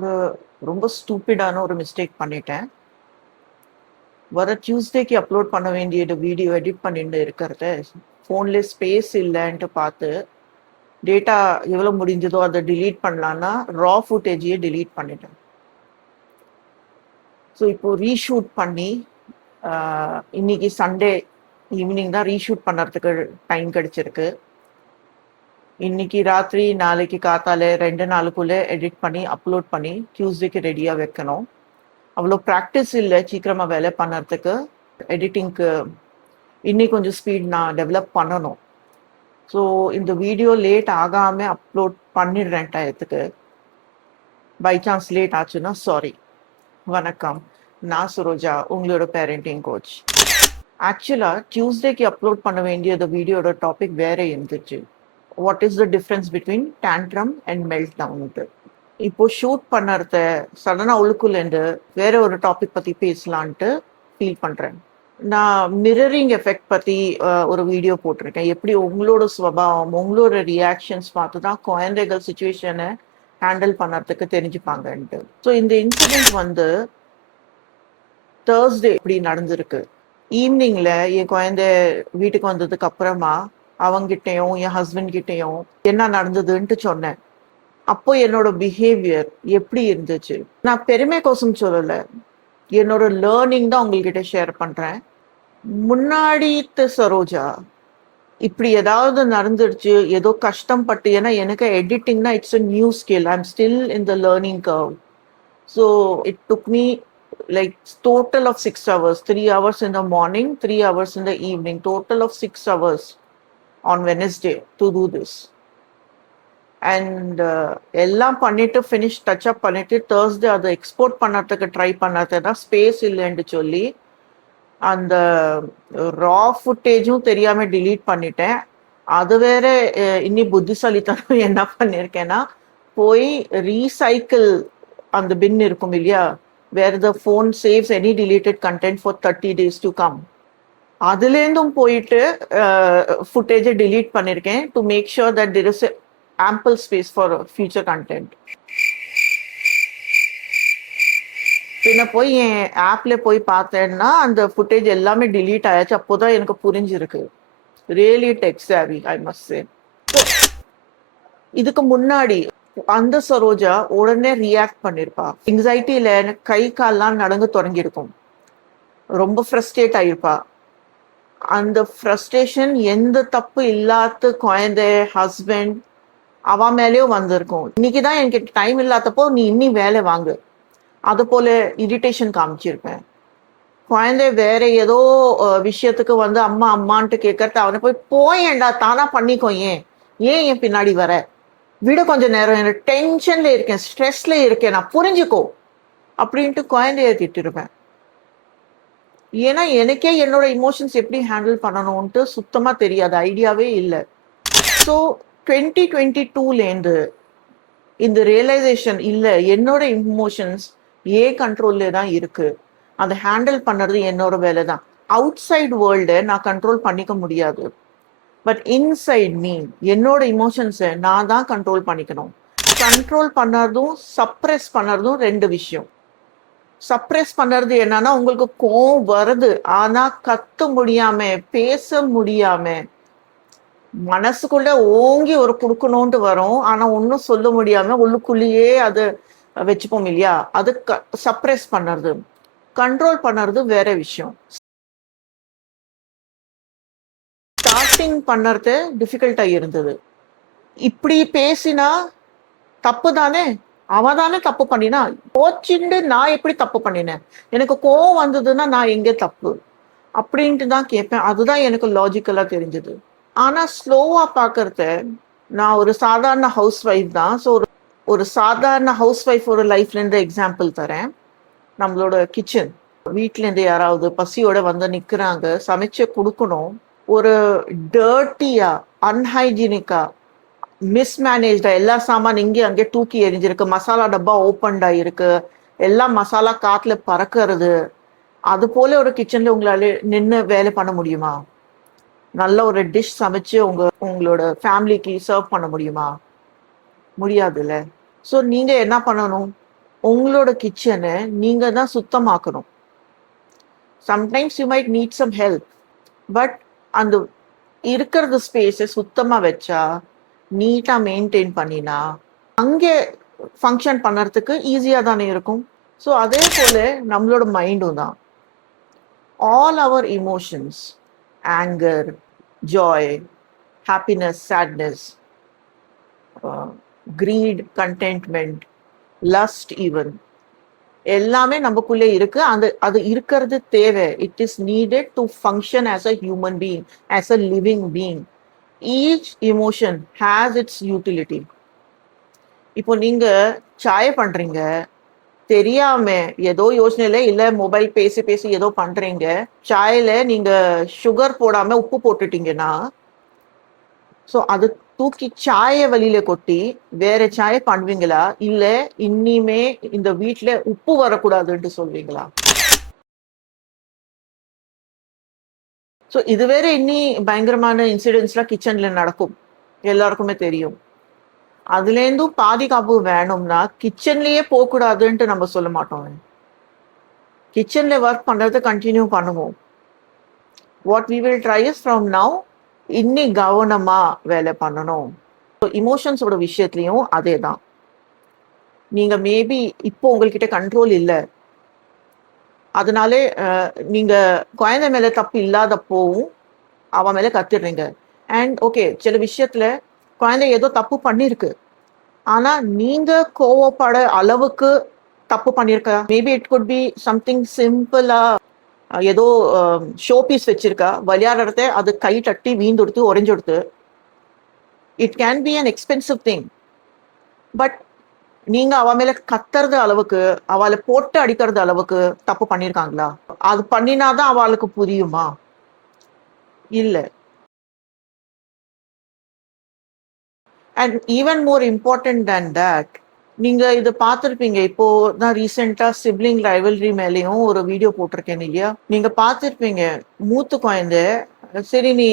ஒரு ரொம்ப ஸ்டூப்பிடான ஒரு மிஸ்டேக் பண்ணிட்டேன். வர டியூஸ்டேக்கு அப்லோட் பண்ண வேண்டிய வீடியோ எடிட் பண்ணிட்டு இருக்கிறத ஃபோன்லேயே ஸ்பேஸ் இல்லைன்ட்டு பார்த்து டேட்டா எவ்வளோ முடிஞ்சதோ அதை டிலீட் பண்ணலான்னா ரா ஃபுட்டேஜையே டிலீட் பண்ணிட்டேன். ஸோ இப்போ ரீஷூட் பண்ணி இன்னைக்கு சண்டே ஈவினிங் தான் ரீஷூட் பண்ணுறதுக்கு டைம் கிடைச்சிருக்கு. இன்னைக்கு ராத்திரி நாளைக்கு காத்தால 2 நாளுக்குள்ளே எடிட் பண்ணி அப்லோட் பண்ணி டியூஸ்டேக்கு ரெடியாக வைக்கணும். அவ்வளோ ப்ராக்டிஸ் இல்லை சீக்கிரமாக வேலை பண்ணுறதுக்கு. எடிட்டிங்க்கு இன்னைக்கு கொஞ்சம் ஸ்பீட் நான் டெவலப் பண்ணணும். ஸோ இந்த வீடியோ லேட் ஆகாமல் அப்லோட் பண்ணிடுறேன் டயத்துக்கு. பை சான்ஸ் லேட் ஆச்சுன்னா சாரி. வணக்கம், நான் சுரோஜா, உங்களோட பேரண்டிங் கோச். ஆக்சுவலாக டியூஸ்டேக்கு அப்லோட் பண்ண வேண்டியது வீடியோட டாபிக் வேற இருந்துச்சு. What is the difference between tantrum and meltdown. இப்போ ஷூட் பண்ணுறத சடனாக உள்ளுக்குள்ளேருந்து வேற ஒரு டாபிக் பற்றி பேசலான்ட்டு ஃபீல் பண்ணுறேன். நான் மிரரிங் எஃபெக்ட் பற்றி ஒரு வீடியோ போட்டிருக்கேன். எப்படி உங்களோட சுபாவம், உங்களோட ரியாக்ஷன்ஸ் பார்த்து தான் குழந்தைகள் சுச்சுவேஷனை ஹேண்டில் பண்ணுறதுக்கு தெரிஞ்சுப்பாங்கன்ட்டு. ஸோ இந்த இன்சிடென்ட் வந்து தேர்ஸ்டே இப்படி நடந்திருக்கு. ஈவினிங்கில் என் குழந்தை வீட்டுக்கு வந்ததுக்கு அப்புறமா அவங்கிட்டையும் என் ஹஸ்பண்ட் கிட்டையும் என்ன நடந்ததுன்ட்டு சொன்னேன். அப்போ என்னோட பிஹேவியர் எப்படி இருந்துச்சு, நான் பெருமை கோசம் சொல்லலை, என்னோட லேர்னிங் தான் உங்ககிட்ட ஷேர் பண்றேன். முன்னாடி சரோஜா இப்படி ஏதாவது நடந்துடுச்சு, ஏதோ கஷ்டப்பட்டு, ஏன்னா எனக்கு எடிட்டிங்னா it's a new skill. I am still in the learning curve. So it took me like total of 6 hours, 3 hours in the morning, 3 hours in the evening, total of 6 hours on Wednesday to do this. And எல்லாம் பண்ணிட்டு finish touch up பண்ணிட்டு Thursday அதை export பண்ணுறதுக்கு try பண்ணதான் space இல்லைன்னு சொல்லி அந்த ரா ஃபுட்டேஜும் தெரியாம டிலீட் பண்ணிட்டேன். அது வேற இன்னி புத்திசாலித்தனம் என்ன பண்ணியிருக்கேன்னா, போய் ரீசைக்கிள் அந்த பின் இருக்கும் இல்லையா, where the phone saves any deleted content for 30 days to come, அதுலேருந்தும் போயிட்டு ஃபுட்டேஜை டிலீட் பண்ணியிருக்கேன் to make sure that there is ample space for future content. பின்ன போய் என் ஆப்ல போய் பார்த்தேன்னா அந்த ஃபுட்டேஜ் எல்லாமே டிலீட் ஆயாச்சு. அப்போதான் எனக்கு புரிஞ்சிருக்கு. Really tech savvy, I must say. இதுக்கு முன்னாடி அந்த சரோஜா உடனே ரியாக்ட் பண்ணிருப்பா. எங்ஸைட்டியில எனக்கு கை கால்லாம் நடங்க தொடங்கியிருக்கும். ரொம்ப ஃப்ரஸ்ட்ரேட் ஆயிருப்பா. அந்த ஃப்ரஸ்ட்ரேஷன் எந்த தப்பு இல்லாத குழந்தை, ஹஸ்பண்ட் அவன் மேலேயும் வந்திருக்கும். இன்னைக்கு தான் எனக்கு டைம் இல்லாதப்போ நீ இன்னி வேலை வாங்கு, அது போல இரிட்டேஷன் காமிச்சிருப்பேன். குழந்தை வேற ஏதோ விஷயத்துக்கு வந்து அம்மா அம்மான்ட்டு கேட்கறது, அவனை போய் போயேண்டா தானா பண்ணிக்கோ, ஏன் ஏன் என் பின்னாடி வர, விட கொஞ்ச நேரம், எனக்கு டென்ஷன்ல இருக்கேன், ஸ்ட்ரெஸ்ல இருக்கேன், நான் புரிஞ்சுக்கோ அப்படின்ட்டு குழந்தைய திட்டிருப்பேன். ஏன்னா எனக்கே என்னோட இமோஷன்ஸ் எப்படி ஹேண்டில் பண்ணணும்ட்டு சுத்தமா தெரியாது, ஐடியாவே இல்லை. ஸோ 2022லேருந்து இந்த ரியலைசேஷன் இல்லை, என்னோட இமோஷன்ஸ் கண்ட்ரோல்ல தான் இருக்கு, அதை ஹேண்டில் பண்ணுறது என்னோட வேலை தான். அவுட் சைட் வேர்ல்டை நான் கண்ட்ரோல் பண்ணிக்க முடியாது, பட் இன்சைட் மீ என்னோட இமோஷன்ஸை நான் தான் கண்ட்ரோல் பண்ணிக்கணும். கண்ட்ரோல் பண்ணுறதும் சப்ரெஸ் பண்ணுறதும் ரெண்டு விஷயம். சப்ரெஸ் பண்ணுறது என்னன்னா, உங்களுக்கு கோவம் வருது, ஆனால் கத்த முடியாம, பேச முடியாம, மனசுக்குள்ள ஓங்கி ஒரு குடுக்கணும்ட்டு வரும், ஆனா ஒன்னும் சொல்ல முடியாம உள்ளுக்குள்ளேயே அது வச்சுப்போம் இல்லையா, அது சப்ரெஸ் பண்ணுறது. கண்ட்ரோல் பண்ணுறது வேற விஷயம். ஸ்டார்டிங் பண்ணுறது டிஃபிகல்ட்டா இருந்தது. இப்படி பேசினா தப்பு தானே, அவ தானே தப்பு பண்ணினா, கோச்சிண்டு நான் எப்படி தப்பு பண்ணினேன், எனக்கு கோவம் வந்ததுன்னா நான் எங்க தப்பு அப்படின்ட்டு தான் கேட்பேன். அதுதான் எனக்கு லாஜிக்கலா தெரிஞ்சது. ஆனா ஸ்லோவா பாக்குறத, நான் ஒரு சாதாரண ஹவுஸ் ஒய்ஃப் தான். ஸோ ஒரு சாதாரண ஹவுஸ் ஒய்ஃபோட லைஃப்ல இருந்து எக்ஸாம்பிள் தரேன். நம்மளோட கிச்சன், வீட்ல இருந்து யாராவது பசியோட வந்து நிக்கிறாங்க, சமைச்சு கொடுக்கணும். ஒரு டர்ட்டியா, அன்ஹைஜீனிக்கா, மிஸ்மேனேஜ்டா, எல்லா சாமான் இங்கே அங்கே தூக்கி எரிஞ்சிருக்கு, மசாலா டப்பா ஓப்பன்டா இருக்கு, எல்லாம் மசாலா காத்துல பறக்கிறது. அது போல ஒரு கிச்சன்ல உங்களால நின்று வேலை பண்ண முடியுமா? நல்ல ஒரு டிஷ் சமைச்சு உங்களோட ஃபேமிலிக்கு சர்வ் பண்ண முடியுமா? முடியாதுல்ல. ஸோ நீங்க என்ன பண்ணணும், உங்களோட கிச்சனை நீங்க தான் சுத்தமாக்கணும். Sometimes you might need some help, but அந்த இருக்கிறது ஸ்பேஸை சுத்தமா வச்சா, நீட்டா மெயின்டைன் பண்ணினா அங்கே ஃபங்க்ஷன் பண்ணுறதுக்கு ஈஸியாக தானே இருக்கும். ஸோ அதே போல நம்மளோட மைண்டும் தான். All our emotions, anger, joy, happiness, sadness, greed, contentment, lust, even எல்லாமே நமக்குள்ளே இருக்கு. அது இருக்கிறது தேவை. It is needed to function as a human being, as a living being. Each emotion has its utility. இப்போ நீங்க சாய பண்றீங்க, தெரியாம ஏதோ யோசனையில இல்ல மொபைல் பேசி பேசி ஏதோ பண்றீங்க, சாயில நீங்க சுகர் போடாம உப்பு போட்டுட்டீங்கன்னா, ஸோ அது தூக்கி சாய வழியில கொட்டி வேற சாய பண்ணுவீங்களா, இல்ல இனிமே இந்த வீட்டுல உப்பு வரக்கூடாதுன்னு சொல்வீங்களா? ஸோ இது வேற இன்னி பயங்கரமான இன்சிடென்ட்ஸ்லாம் கிச்சன்ல நடக்கும், எல்லாருக்குமே தெரியும். அதுலேருந்தும் பாதுகாப்பு வேணும்னா கிச்சன்லயே போகக்கூடாதுன்ட்டு நம்ம சொல்ல மாட்டோம். கிச்சன்ல ஒர்க் பண்றதை கண்டினியூ பண்ணுவோம். What we will try is from now இன்னி கவனமா வேலை பண்ணணும். இமோஷன்ஸோட விஷயத்துலையும் அதே தான். நீங்க மேபி இப்போ உங்ககிட்ட கண்ட்ரோல் இல்லை, அதனாலே நீங்க குழந்தை மேல தப்பு இல்லாதப்போவும் அவன் மேல கத்திடுறீங்க. அண்ட் ஓகே, சில விஷயத்துல குழந்தை ஏதோ தப்பு பண்ணிருக்கு, ஆனா நீங்க கோவப்பட அளவுக்கு தப்பு பண்ணிருக்கா? Maybe it could be something சிம்பிளா, ஏதோ ஷோ பீஸ் வச்சிருக்கா, விளையாடுறத அது கை தட்டி வீந்தொடுத்து உறைஞ்சொடுத்து. It can be an expensive thing. But நீங்க அவ மேல கத்துறது அளவுக்கு, அவளை போட்டு அடிக்கிறது அளவுக்கு தப்பு பண்ணிருக்காங்களா? அது பண்ணினாதான் அவளுக்கு புரியுமா? இல்ல. And even more important than that, நீங்க இதை பார்த்துருப்பீங்க. இப்போ தான் ரீசெண்டா சிப்ளிங் ரைவல்ரி மேலேயும் ஒரு வீடியோ போட்டிருக்கேன் இல்லையா? நீங்க பார்த்துருப்பீங்க. மூத்த குழந்தை சரி நீ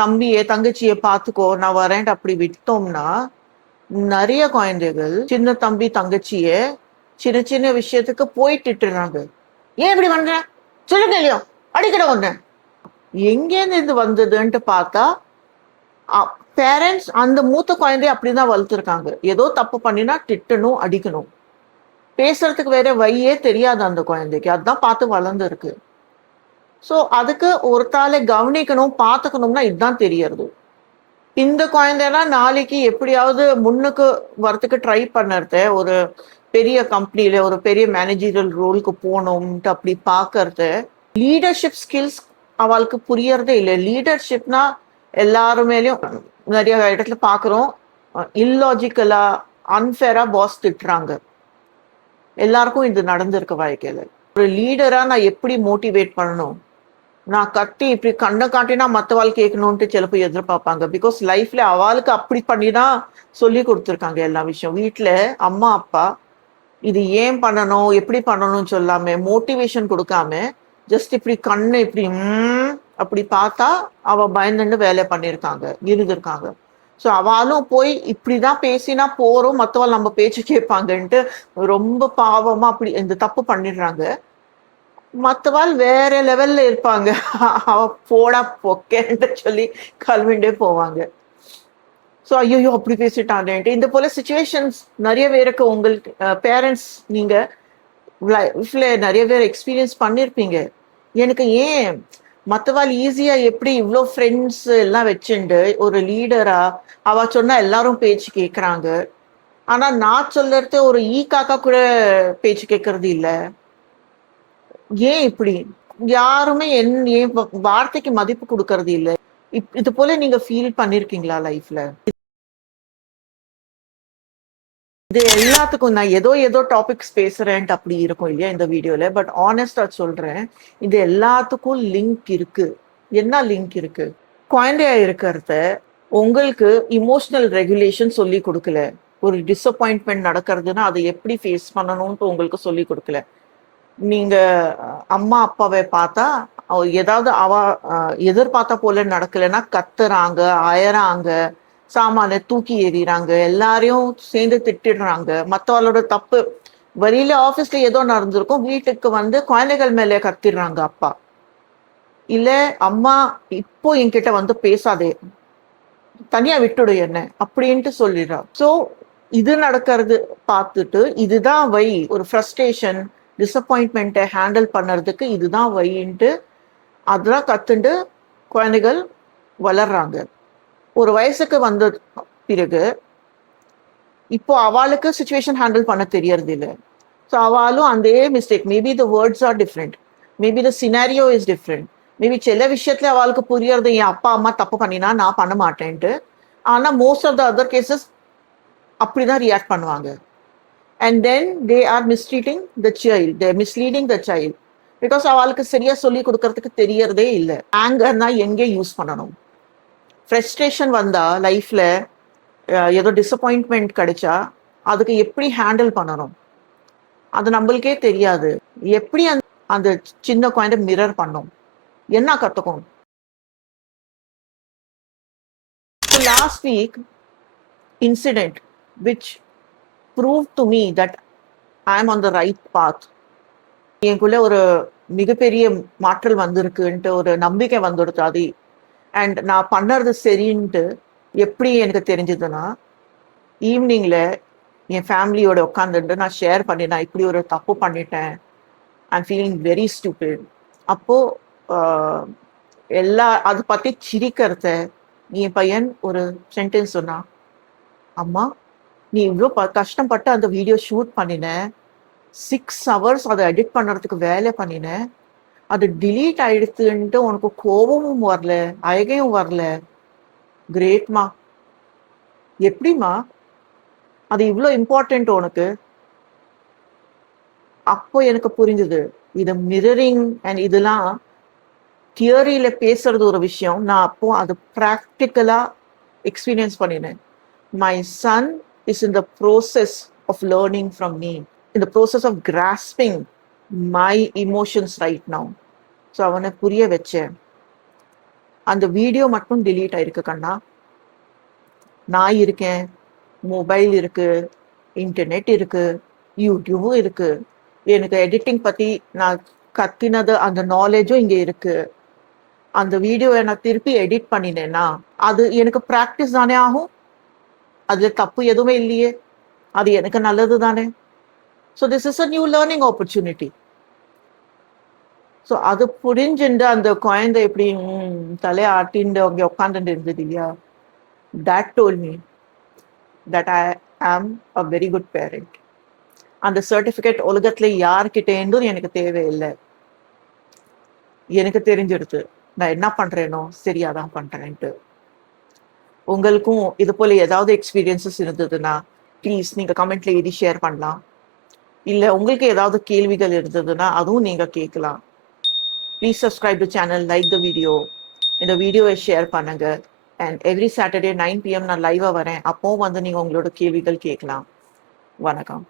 தம்பியை தங்கச்சியை பார்த்துக்கோ நான் வரேன்ட்டு அப்படி விட்டோம்னா, நிறைய குழந்தைகள் சின்ன தம்பி தங்கச்சிய சின்ன சின்ன விஷயத்துக்கு போயிட்டுறாங்க. ஏன் இப்படி பண்ற, சொல்லுங்க இல்லையோ, அடிக்கிற ஒண்ணு. எங்கேருந்து இது வந்ததுன்ட்டு பார்த்தா, பேரண்ட்ஸ் அந்த மூத்த குழந்தைய அப்படிதான் வளர்த்துருக்காங்க. ஏதோ தப்பு பண்ணினா திட்டணும், அடிக்கணும். பேசுறதுக்கு வேற வழியே தெரியாது அந்த குழந்தைக்கு, அதுதான் பார்த்து வளர்ந்து இருக்கு. ஸோ அதுக்கு ஒருத்தால கவனிக்கணும், பார்த்துக்கணும்னா இதுதான் தெரியறது. இந்த குழந்தைனா நாளைக்கு எப்படியாவது முன்னுக்கு வரத்துக்கு ட்ரை பண்ணறத, ஒரு பெரிய கம்பெனியில ஒரு பெரிய மேனேஜரியல் ரோலுக்கு போகணும்ட்டு அப்படி பார்க்கறது. லீடர்ஷிப் ஸ்கில்ஸ் அவளுக்கு புரியறதே இல்லை. லீடர்ஷிப்னா எல்லாருமேலையும் நிறைய இடத்துல பார்க்குறோம், இல்லாஜிக்கலா அன்ஃபேரா பாஸ் திட்டுறாங்க. எல்லாருக்கும் இது நடந்திருக்க வாழ்க்கையில. ஒரு லீடரா நான் எப்படி மோட்டிவேட் பண்ணணும், நான் கத்தி இப்படி கண்ணை காட்டினா மற்றவாள் கேட்கணும்ட்டு சிலப்போ எதிர்பார்ப்பாங்க. பிகாஸ் லைஃப்ல அவளுக்கு அப்படி பண்ணிதான் சொல்லி கொடுத்துருக்காங்க எல்லா விஷயம். வீட்டுல அம்மா அப்பா இது ஏன் பண்ணணும் எப்படி பண்ணணும்னு சொல்லாம, மோட்டிவேஷன் கொடுக்காம, ஜஸ்ட் இப்படி கண்ணு இப்படி அப்படி பார்த்தா அவ பயந்துன்னு வேலை பண்ணியிருக்காங்க, இருந்திருக்காங்க. ஸோ அவளும் போய் இப்படிதான் பேசினா போறோம், மற்றவாள் நம்ம பேச்சு கேட்பாங்கன்ட்டு ரொம்ப பாவமா அப்படி இந்த தப்பு பண்ணிடுறாங்க. மற்றவாள் வேற லெவல்ல இருப்பாங்க. அவ போடா பொக்கேன்ட்டு சொல்லி கல்விண்டே போவாங்க. ஸோ ஐயோ அப்படி பேசிட்டான்ட்டு இந்த போல சுச்சுவேஷன்ஸ் நிறையவே இருக்கு. உங்களுக்கு பேரண்ட்ஸ் நீங்க லைஃப்ல நிறைய பேர் எக்ஸ்பீரியன்ஸ் பண்ணிருப்பீங்க. எனக்கு ஏன் மற்றவாள் ஈஸியா எப்படி இவ்வளோ ஃப்ரெண்ட்ஸ் எல்லாம் வச்சுண்டு ஒரு லீடரா அவ சொன்னா எல்லாரும் பேச்சு கேட்குறாங்க, ஆனா நான் சொல்றது ஒரு காக்கா கூட பேச்சு கேட்கறது இல்லை. ஏன் இப்படி? யாருமே ஏன் வார்த்தைக்கு மதிப்பு கொடுக்கறது இல்லை? இது போல நீங்க ஃபீல் பண்ணிருக்கீங்களா லைஃப்ல? இது எல்லாத்துக்கும் நான் ஏதோ டாபிக்ஸ் பேசுறேன்ட்டு அப்படி இருக்கும் இல்லையா இந்த வீடியோல. பட் ஆனஸ்டா சொல்றேன், இது எல்லாத்துக்கும் லிங்க் இருக்கு. என்ன லிங்க் இருக்கு? குழந்தையா இருக்கிறத உங்களுக்கு இமோஷனல் ரெகுலேஷன் சொல்லி கொடுக்கல. ஒரு டிசப்பாயின்ட்மெண்ட் நடக்கிறதுனா அதை எப்படி ஃபேஸ் பண்ணணும்ட்டு உங்களுக்கு சொல்லி கொடுக்கல. நீங்க அம்மா அப்பாவை பார்த்தா ஏதாவது எதிர்பார்த்த போல நடக்கலைன்னா கத்துறாங்க, அயறாங்க, சாமான தூக்கி எறிறாங்க, எல்லாரையும் சேர்ந்து திட்டிடுறாங்க. மற்றவளோட தப்பு வெளியில ஆஃபீஸ்ல ஏதோ நடந்திருக்கும், வீட்டுக்கு வந்து குழந்தைகள் மேல கத்திடுறாங்க அப்பா. இல்ல அம்மா இப்போ என்கிட்ட வந்து பேசாதே, தனியா விட்டுடு என்ன அப்படின்ட்டு சொல்லிடுறா. ஸோ இது நடக்கிறது பார்த்துட்டு இதுதான் வழி, ஒரு ஃப்ரஸ்ட்ரேஷன் டிசப்பாயின்மெண்ட்டை ஹேண்டில் பண்ணுறதுக்கு இதுதான் வழின்ட்டு அதெல்லாம் கத்துண்டு குழந்தைகள் வளர்றாங்க. ஒரு வயசுக்கு வந்த பிறகு இப்போ அவளுக்கு சுச்சுவேஷன் ஹேண்டில் பண்ண தெரியறது இல்லை. ஸோ அவளும் அதே mistake, maybe the words are different, maybe the scenario is different, maybe சில விஷயத்துல அவளுக்கு புரியறது என் அப்பா அம்மா தப்பு பண்ணினா நான் பண்ண மாட்டேன்ட்டு. ஆனா most of the other cases அப்படிதான் ரியாக்ட் பண்ணுவாங்க. And then they are mistreating the child, they misleading the child. Because அவளுக்கு சரியா சொல்லி கொடுக்கறதுக்கு தெரியறதே இல்லை. ஆங்கர்னா எங்கே யூஸ் பண்ணணும், ஃப்ரஸ்ட்ரேஷன் வந்தா லைஃப்ல ஏதோ டிசப்பாயின்ட்மெண்ட் கிடைச்சா அதுக்கு எப்படி ஹேண்டில் பண்ணணும் அது நம்மளுக்கே தெரியாது. எப்படி அந்த சின்ன குழந்தை மிரர் பண்ணும், என்ன கத்துக்கும். Last week incident which prove to me that I am on the right path. எனக்குள்ள ஒரு மிகப்பெரிய மாற்றல் வந்திருக்குன்ட்டு ஒரு நம்பிக்கை வந்துடுது அது. அண்ட் நான் பண்ணுறது சரின்ட்டு எப்படி எனக்கு தெரிஞ்சதுன்னா, ஈவினிங்ல என் ஃபேமிலியோட உட்காந்துட்டு நான் ஷேர் பண்ணினேன், இப்படி ஒரு தப்பு பண்ணிட்டேன், ஐம் ஃபீலிங் வெரி ஸ்டூபிட். அப்போ எல்லா அதை பத்தி சிரிக்கிறத என் பையன் ஒரு சென்டென்ஸ் சொன்னா, அம்மா நீ இவ்வளோ கஷ்டப்பட்டு அந்த வீடியோ ஷூட் பண்ணின, 6 hours அதை எடிட் பண்ணுறதுக்கு வேலை பண்ணின, அது டிலீட் ஆயிடுத்துன்ட்டு உனக்கு கோபமும் வரல, அழகையும் வரல, கிரேட்மா, எப்படிமா அது இவ்வளோ இம்பார்ட்டன்ட் உனக்கு. அப்போ எனக்கு புரிஞ்சுது, இது மிரரிங் அண்ட் இதெல்லாம் தியரியில பேசுறது ஒரு விஷயம், நான் அப்போ அது ப்ராக்டிக்கலா எக்ஸ்பீரியன்ஸ் பண்ணினேன். My son is in the process of learning from me, in the process of grasping my emotions right now. So அவனை புரிய வச்சேன். அந்த வீடியோ மட்டும் டிலீட் ஆயிருக்கு கண்ணா, நான் இருக்கேன், மொபைல் இருக்கு, இன்டர்நெட் இருக்கு, யூடியூபும் இருக்கு, எனக்கு எடிட்டிங் பத்தி நான் கத்தினது அந்த நாலேஜும் இங்க இருக்கு. அந்த வீடியோவை நான் திருப்பி எடிட் பண்ணினேன்னா அது எனக்கு ப்ராக்டிஸ் தானே ஆகும், அதுல தப்பு எதுவுமே இல்லையே, அது எனக்கு நல்லது தானே. So this is a new learning opportunity. So அது புரிஞ்சுண்டு அந்த குழந்தை எப்படி தலையை ஆட்டிண்டு அங்கே உட்காந்துட்டு இருந்தது இல்லையா, that told me that I am a very good parent. அந்த சர்டிஃபிகேட் உலகத்துல யார்கிட்டேந்தும் எனக்கு தேவையில்லை, எனக்கு தெரிஞ்சிடுது நான் என்ன பண்றேனோ சரியாதான் பண்றேன்ட்டு. உங்களுக்கும் இது போல ஏதாவது எக்ஸ்பீரியன்சஸ் இருந்ததுன்னா ப்ளீஸ் நீங்க கமெண்ட்ல எழுதி ஷேர் பண்ணலாம். இல்லை உங்களுக்கு ஏதாவது கேள்விகள் இருந்ததுன்னா அதுவும் நீங்க கேட்கலாம். Please subscribe to channel, like the video, இந்த வீடியோவை ஷேர் பண்ணுங்க. அண்ட் எவ்ரி சாட்டர்டே 9 PM நான் லைவாக வரேன், அப்போவும் வந்து நீங்கள் உங்களோட கேள்விகள் கேட்கலாம். வணக்கம்.